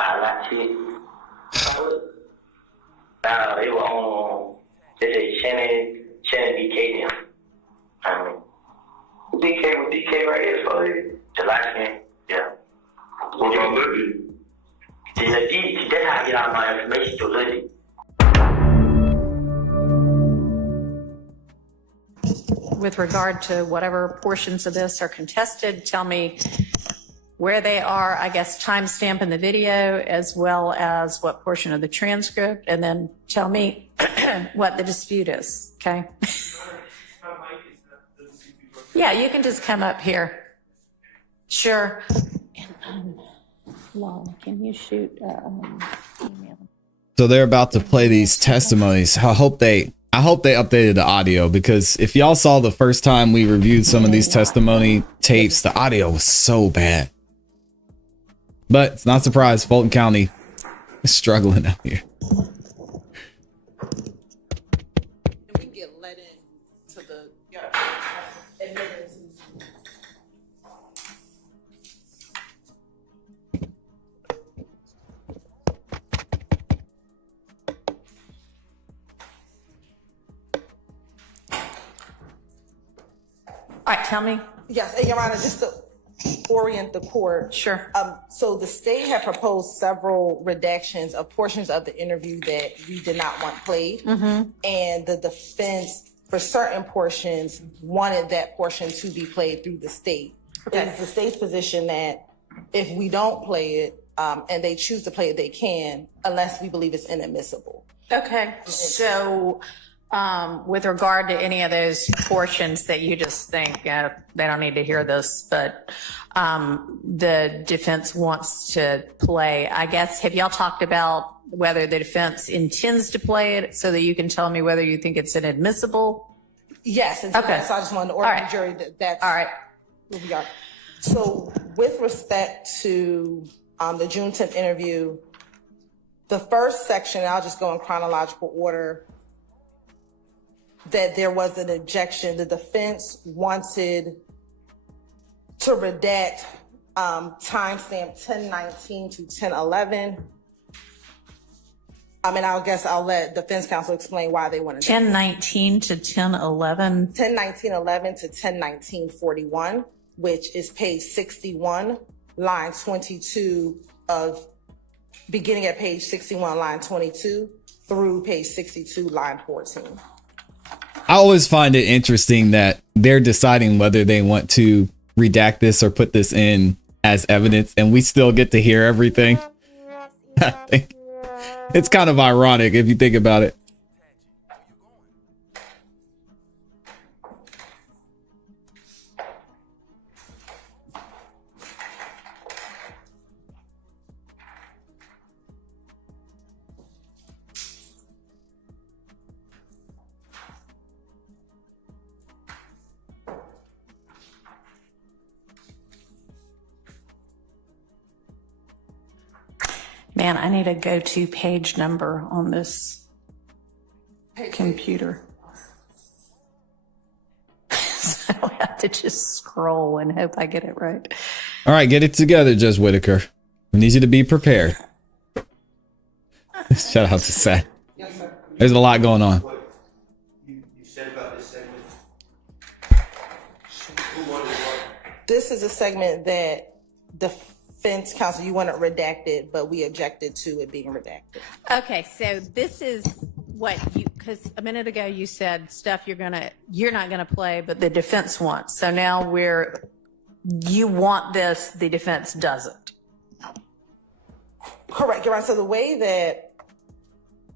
that shit. It was on, they say Shannon DK them. I mean, DK with DK right here, so the last name, yeah. What about Libby? That's how I get all my information to Libby. With regard to whatever portions of this are contested, tell me where they are, I guess, timestamp in the video, as well as what portion of the transcript, and then tell me what the dispute is, okay? Yeah, you can just come up here. Sure. And, Lol, can you shoot email? So they're about to play these testimonies. I hope they updated the audio, because if y'all saw the first time we reviewed some of these testimony tapes, the audio was so bad. But it's not surprised Fulton County is struggling out here. We get let in to the admittance. All right, tell me. Yes, and Your Honor, just to orient the court. Sure. So the state had proposed several redactions of portions of the interview that we did not want played. And the defense, for certain portions, wanted that portion to be played through the state. Okay. It's the state's position that if we don't play it, and they choose to play it, they can, unless we believe it's inadmissible. Okay, so with regard to any of those portions that you just think they don't need to hear this, but the defense wants to play, I guess, have y'all talked about whether the defense intends to play it, so that you can tell me whether you think it's inadmissible? Yes. Okay. So I just wanted to order All right. the jury that's All right. where we are. So with respect to the June 10th interview, the first section, I'll just go in chronological order, that there was an objection. The defense wanted to redact timestamp 1019 to 1011. I mean, I guess I'll let defense counsel explain why they wanted 1019 to 1011. 101911 to 101941, which is page 61, line 22 of, beginning at page 61, line 22 through page 62, line 14. I always find it interesting that they're deciding whether they want to redact this or put this in as evidence, and we still get to hear everything. I think it's kind of ironic if you think about it. Man, I need a go-to page number on this computer. So I have to just scroll and hope I get it right. All right, get it together, Judge Whitaker. We need you to be prepared. Shout out to Seth. Yes, sir. There's a lot going on. What you said about this segment? Who wanted what? This is a segment that defense counsel, you wanted redacted, but we objected to it being redacted. Okay, so this is what you, because a minute ago you said stuff you're not gonna play, but the defense wants. So now you want this, the defense doesn't. Correct, Your Honor. So the way that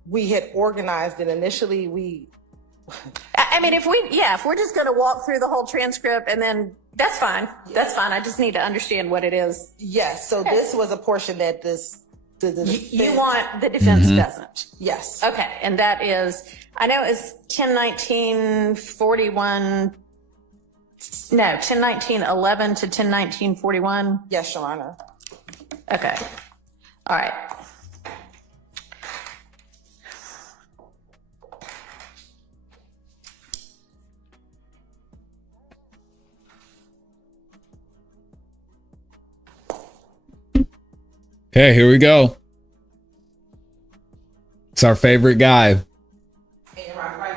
we had organized it initially, I mean, if we're just gonna walk through the whole transcript and then that's fine. That's fine. I just need to understand what it is. yes, so this was a portion that the You want, the defense doesn't. yes. Okay, and that is, I know it's 101941, no, 101911 to 101941. Yes, Your Honor. Okay, all right. Okay, here we go. It's our favorite guy.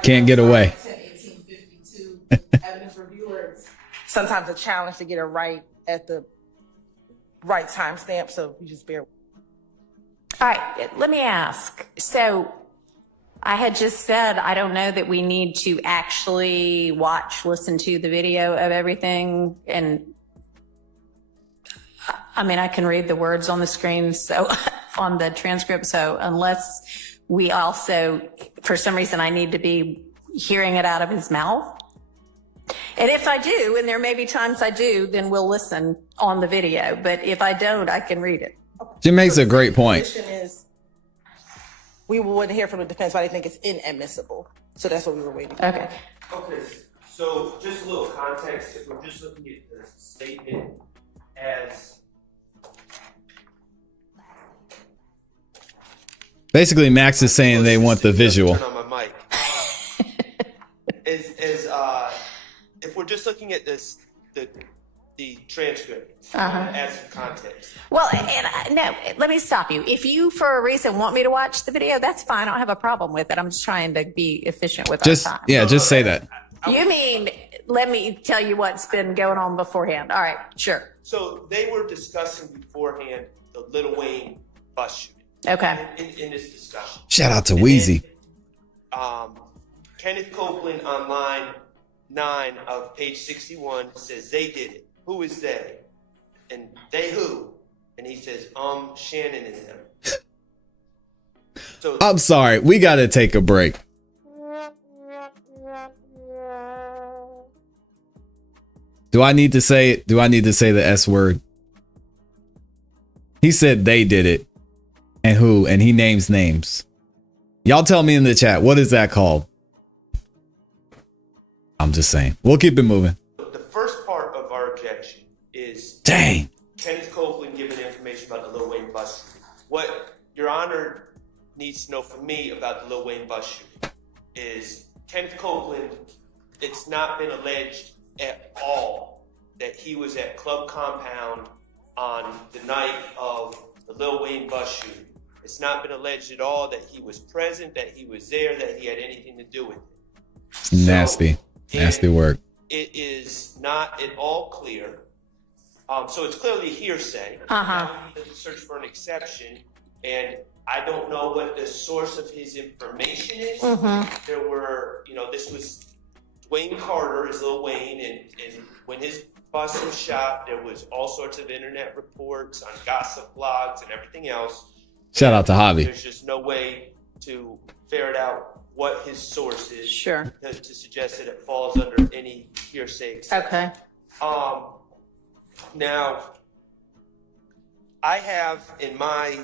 Can't get away. 1852 evidence reviewers. Sometimes a challenge to get it right at the right timestamp, so you just bear. All right, let me ask. So I had just said, I don't know that we need to actually listen to the video of everything. And I mean, I can read the words on the screen, so on the transcript. So unless we also, for some reason, I need to be hearing it out of his mouth. And if I do, and there may be times I do, then we'll listen on the video. But if I don't, I can read it. She makes a great point. Is we wouldn't hear from the defense, but I think it's inadmissible. So that's what we were waiting for. Okay. Okay, so just a little context, if we're just looking at the statement as Basically, Max is saying they want the visual. Turn on my mic. If we're just looking at this, the transcript as some context. Well, no, let me stop you. If you, for a reason, want me to watch the video, that's fine. I don't have a problem with it. I'm just trying to be efficient with our time. Yeah, just say that. You mean, let me tell you what's been going on beforehand. All right, sure. So they were discussing beforehand the Lil Wayne bus shooting. Okay. In this discussion. Shout out to Wheezy. Kenneth Copeland on line 9 of page 61 says they did it. Who is they? And they who? And he says, Shannon and them. So I'm sorry, we gotta take a break. Do I need to say it? Do I need to say the S word? He said they did it. And who? And he names names. Y'all tell me in the chat, what is that called? I'm just saying. We'll keep it moving. the first part of our objection is Dang. Kenneth Copeland giving information about the Lil Wayne bus shooting. What Your Honor needs to know from me about the Lil Wayne bus shooting is Kenneth Copeland, it's not been alleged at all that he was at Club Compound on the night of the Lil Wayne bus shooting. It's not been alleged at all that he was present, that he was there, that he had anything to do with it. Nasty. Nasty work. It is not at all clear. So it's clearly hearsay. Uh-huh. Now we need to search for an exception, and I don't know what the source of his information is. There were, this was Dwayne Carter, is Lil Wayne, and when his bus was shot, there was all sorts of internet reports on gossip blogs and everything else. Shout out to Javi. There's just no way to ferret out what his source is. Sure. To suggest that it falls under any hearsay exception. Okay. Now, I have in my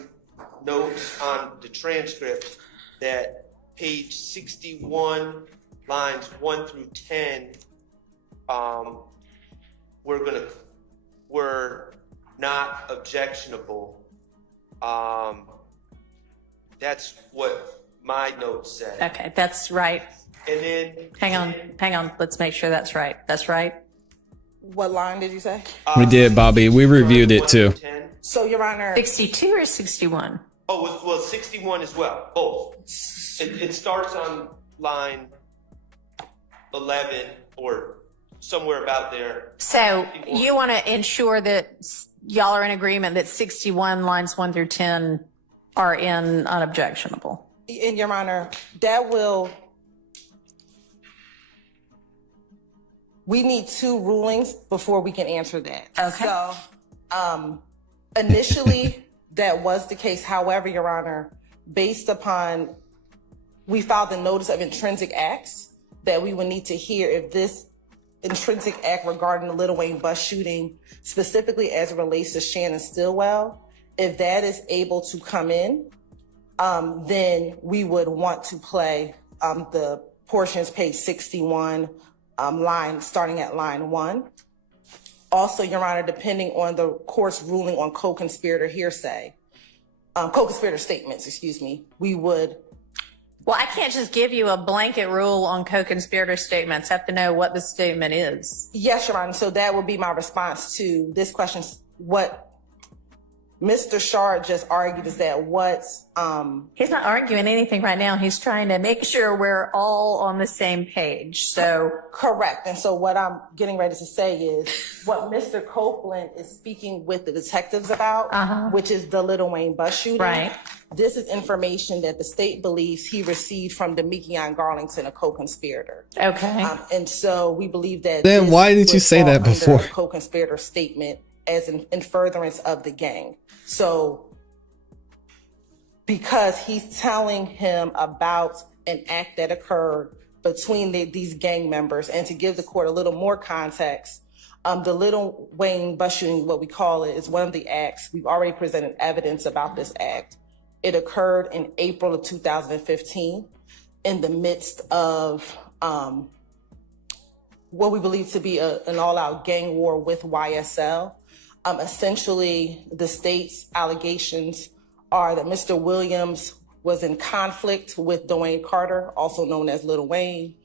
notes on the transcript that page 61, lines 1 through 10, were not objectionable. That's what my notes said. Okay, that's right. And then Hang on. Let's make sure that's right. That's right. What line did you say? We did, Bobby. We reviewed it too. 10. So, Your Honor, 62 or 61? Oh, well, 61 as well. Both. It starts on line 11 or somewhere about there. So you want to ensure that y'all are in agreement that 61 lines 1 through 10 are in unobjectionable? in Your Honor, we need 2 rulings before we can answer that. Okay. So, initially, that was the case. However, Your Honor, based upon, we filed the notice of intrinsic acts that we would need to hear if this intrinsic act regarding the Lil Wayne bus shooting, specifically as it relates to Shannon Stillwell, if that is able to come in, then we would want to play the portions page 61, starting at line 1. Also, Your Honor, depending on the court's ruling on co-conspirator statements, we would. Well, I can't just give you a blanket rule on co-conspirator statements. I have to know what the statement is. Yes, Your Honor. So that would be my response to this question. Mr. Shard just argued is that He's not arguing anything right now. He's trying to make sure we're all on the same page. So correct. And so what I'm getting ready to say is what Mr. Copeland is speaking with the detectives about, which is the Little Wayne bus shooting. Right. This is information that the state believes he received from Demekion Garlington, a co-conspirator. Okay. And so we believe that. Then why didn't you say that before? A co-conspirator statement as in furtherance of the gang. So because he's telling him about an act that occurred between these gang members, and to give the court a little more context, the Little Wayne bus shooting, what we call it, is one of the acts. We've already presented evidence about this act. It occurred in April of 2015 in the midst of what we believe to be an all-out gang war with YSL. Essentially, the state's allegations are that Mr. Williams was in conflict with Dwayne Carter, also known as Little Wayne.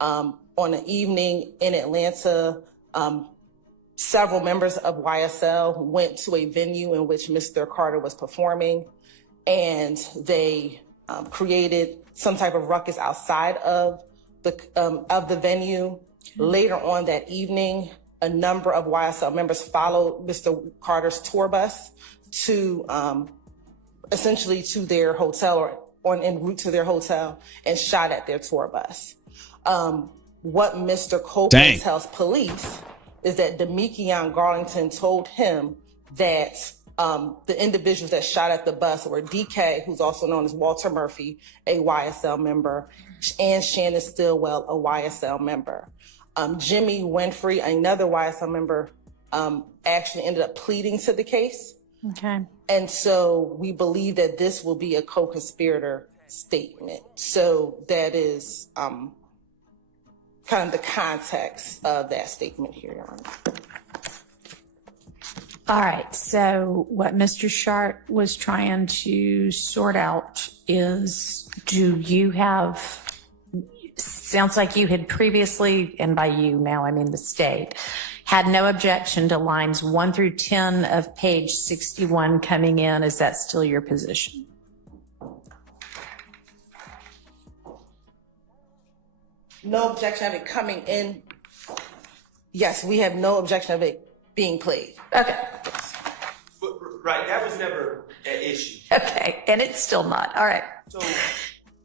On an evening in Atlanta, several members of YSL went to a venue in which Mr. Carter was performing, and they created some type of ruckus outside of the venue. Later on that evening, a number of YSL members followed Mr. Carter's tour bus to essentially to their hotel or en route to their hotel, and shot at their tour bus. What Mr. Copeland tells police is that Demekion Garlington told him that the individuals that shot at the bus were DK, who's also known as Walter Murphy, a YSL member, and Shannon Stillwell, a YSL member. Jimmy Winfrey, another YSL member, actually ended up pleading to the case. Okay. And so we believe that this will be a co-conspirator statement. So that is kind of the context of that statement here, Your Honor. All right. So what Mr. Shart was trying to sort out is, do you have, sounds like you had previously, and by you now I mean the state, had no objection to lines 1 through 10 of page 61 coming in. Is that still your position? No objection of it coming in. Yes, we have no objection of it being played. Okay. Right, that was never an issue. Okay, and it's still not. All right. So,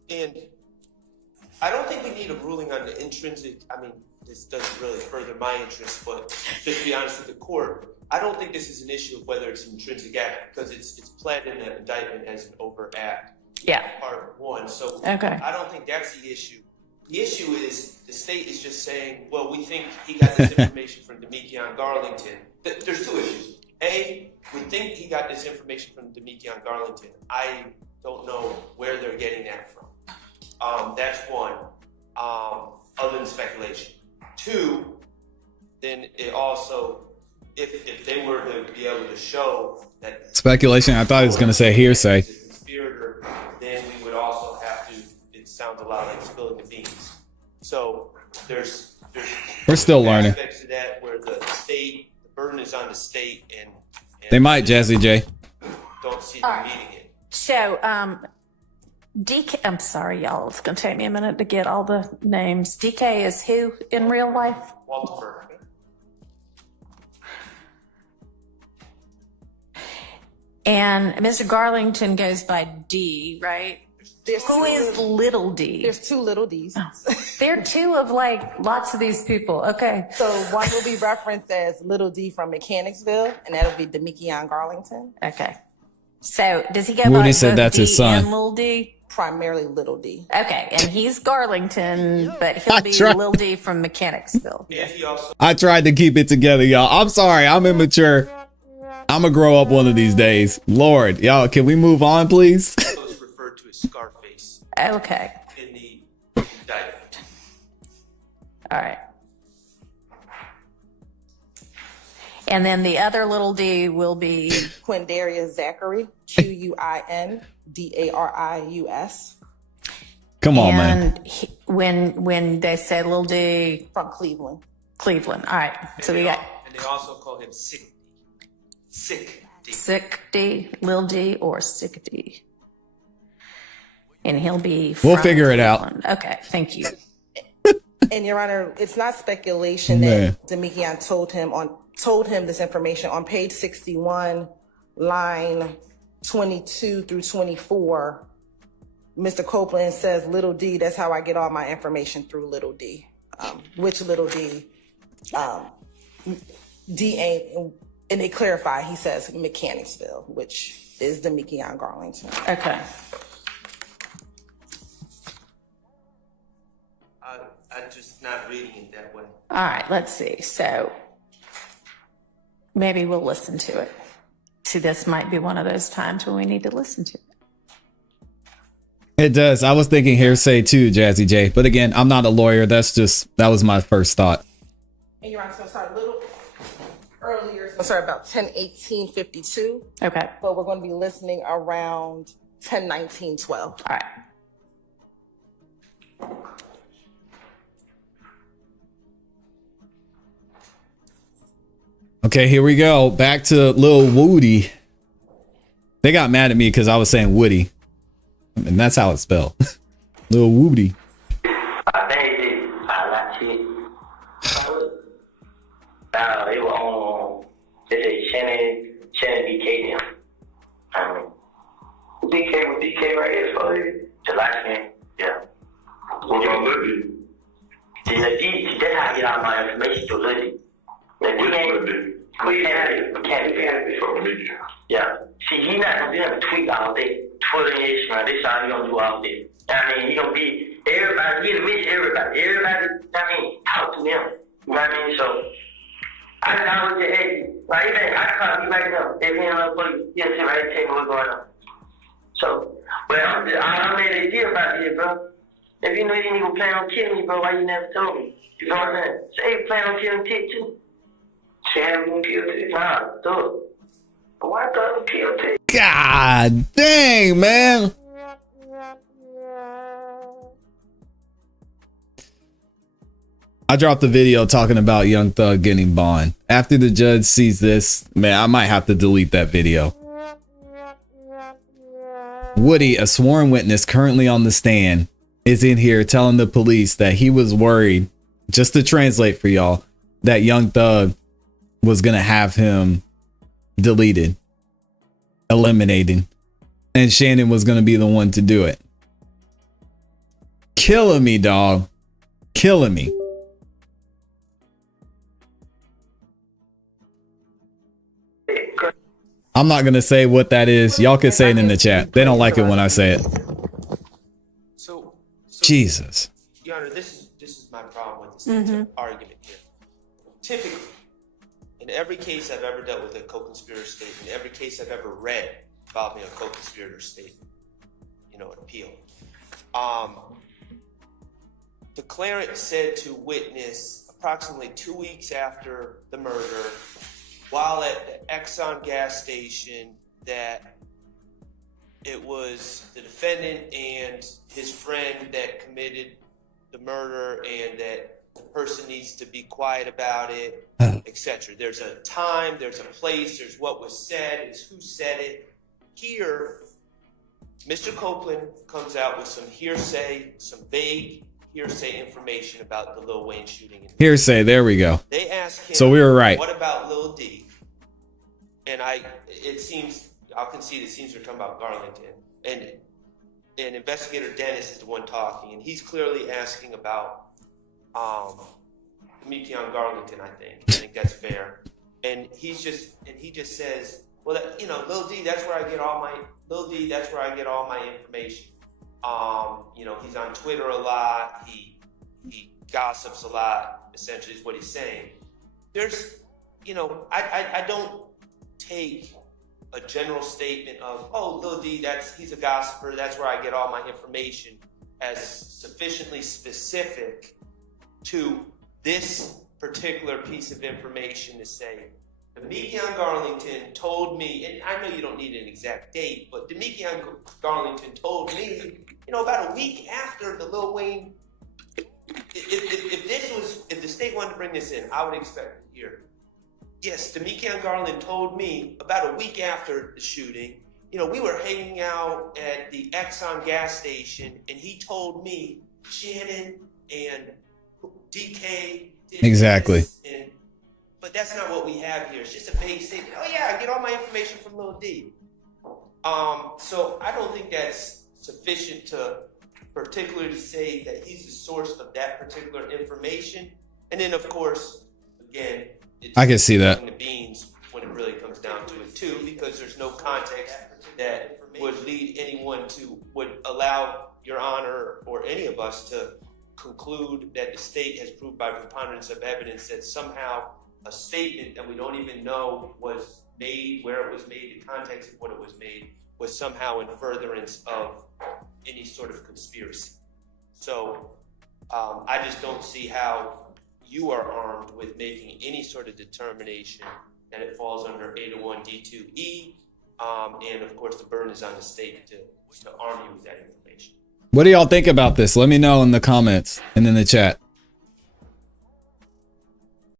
and I don't think we need a ruling on the intrinsic. I mean, this doesn't really further my interest, but just to be honest with the court, I don't think this is an issue of whether it's an intrinsic act, because it's pled in the indictment as an overt act. Yeah. Part 1. So okay. I don't think that's the issue. The issue is the state is just saying, well, we think he got this information from Demekion Garlington. There's two issues. A, we think he got this information from Demekion Garlington. I don't know where they're getting that from. That's one, other than speculation. 2, then it also, if they were to be able to show that speculation, I thought he was going to say hearsay. Conspirator, then we would also have to. It sounds a lot like spilling the beans. So there's we're still learning aspects of that where the burden is on the state, and they might, Jazzy J. Don't see them meeting it. So, DK, I'm sorry, y'all. It's going to take me a minute to get all the names. DK is who in real life? Walter. And Mr. Garlington goes by D, right? Who is Little D? There's 2 Little Ds. Oh. There are 2 of like lots of these people. Okay. So one will be referenced as Little D from Mechanicsville, and that'll be Demekion Garlington. Okay. So does he go When by he said both that's D his son. and Little D? Primarily Little D. Okay, and he's Garlington, but he'll be tried. Little D from Mechanicsville. And he also I tried to keep it together, y'all. I'm sorry, I'm immature. I'm gonna grow up one of these days. Lord, y'all, can we move on, please? is referred to as Scarface Okay. in the indictment. All right. And then the other Little D will be Quindarius Zachary, Quindarius. Come on, man. and when they say Little D, From Cleveland. Cleveland. All right. So we got And they also call him Sick. Sick D, Lil D, or Sick D. And he'll be. We'll from figure it out. Cleveland. Okay, thank you. And Your Honor, it's not speculation Man. that Demekian told him this information on page 61, line 22 through 24. Mr. Copeland says, "Little D, that's how I get all my information through Little D." Which Little D? D ain't, and they clarify. He says Mechanicsville, which is Demekian Garlington. Okay. I'm just not reading it that way. All right, let's see. So maybe we'll listen to it. See, this might be one of those times when we need to listen to it. It does. I was thinking hearsay too, Jazzy J. But again, I'm not a lawyer. That was my first thought. And Your Honor, it's going to start a little earlier. It's going to start about 10:18:52. Okay. But we're going to be listening around 10:19:12. All right. Okay, here we go. Back to Lil Woody. They got mad at me because I was saying Woody. And that's how it's spelled. Lil Woody. I think I like it. It was on, they say Shannon BK now. BK with BK right here, so the last name, yeah. What about Libby? See, that's how I get all my information through Libby. Which Libby? Mechanic. From Mickey. Yeah. See, he not gonna be able to tweet all day. Twitter is, man. This all he gonna do all day. I mean, he gonna be everybody. He gonna miss everybody. Everybody. I mean, talk to them. You know what I mean? So I was just asking. Like, even I call you right now. If he don't know, he'll sit right and tell me what's going on. So, but I'm mad at you about this, bro. If you knew you didn't even plan on killing me, bro, why you never told me? You know what I'm saying? Say you plan on killing Tit too. Sam gonna kill Tit. Nah, do it. Why don't kill Tit? God dang, man. I dropped the video talking about Young Thug getting bond. After the judge sees this, man, I might have to delete that video. Woody, a sworn witness currently on the stand, is in here telling the police that he was worried, just to translate for y'all, that Young Thug was going to have him deleted, eliminated, and Shannon was going to be the one to do it. Killing me, dog. Killing me. I'm not going to say what that is. Y'all can say it in the chat. They don't like it when I say it. So Jesus. Your Honor, this is my problem with this argument here. Typically, in every case I've ever dealt with a co-conspirator statement, every case I've ever read involving a co-conspirator statement, an appeal, declarant said to witness approximately 2 weeks after the murder, while at the Exxon gas station, that it was the defendant and his friend that committed the murder, and that the person needs to be quiet about it, etc. There's a time, there's a place, there's what was said, it's who said it. Here, Mr. Copeland comes out with some hearsay, some vague hearsay information about the Lil Wayne shooting. Hearsay, there we go. They ask him, so we were right. What about Lil D? And it seems, I'll concede, it seems they're talking about Garlington. And Investigator Dennis is the one talking, and he's clearly asking about Demekian Garlington, I think that's fair. And he just says, well, Lil D, that's where I get all my information. He's on Twitter a lot. He gossips a lot, essentially is what he's saying. There's, I don't take a general statement of, oh, Lil D, he's a gossiper, that's where I get all my information, as sufficiently specific to this particular piece of information to say, Demekian Garlington told me, and I know you don't need an exact date, but Demekian Garlington told me, about a week after the Lil Wayne, if the state wanted to bring this in, I would expect to hear yes, Demikian Garland told me about a week after the shooting, you know, we were hanging out at the Exxon gas station, and he told me Shannon and DK did Exactly. this, but that's not what we have here. It's just a vague statement. Oh yeah, I get all my information from Lil D. So I don't think that's sufficient to particularly say that he's the source of that particular information. And then, of course, again, it's I can see that. the beans when it really comes down to it too, because there's no context that would lead anyone to, would allow Your Honor or any of us to conclude that the state has proved by preponderance of evidence that somehow a statement that we don't even know was made, where it was made, the context of what it was made, was somehow in furtherance of any sort of conspiracy. So I just don't see how you are armed with making any sort of determination that it falls under 801 D2E, and of course the burden is on the state to arm you with that information. What do y'all think about this? Let me know in the comments and in the chat.